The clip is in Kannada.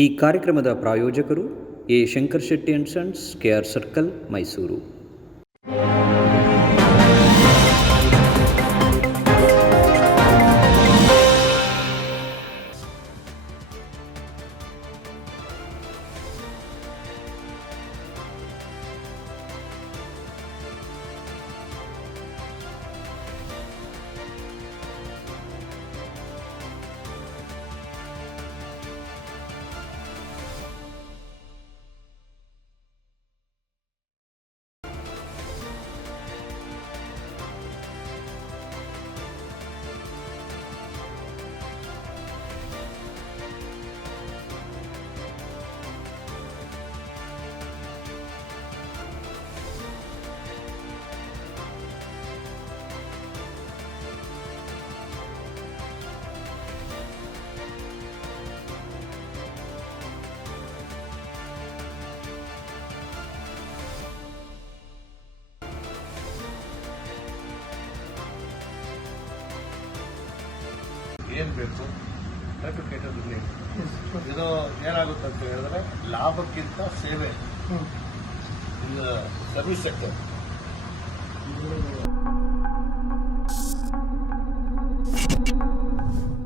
ಈ ಕಾರ್ಯಕ್ರಮದ ಪ್ರಾಯೋಜಕರು A Shankar Shetty and sons, KR circle, Mysuru. ಏನು ಬೇಕು ಇದು ಏನಾಗುತ್ತೆ ಅಂತ ಹೇಳಿದ್ರೆ ಲಾಭಕ್ಕಿಂತ ಸೇವೆ ಸರ್ವಿಸ್ ಸೆಕ್ಟರ್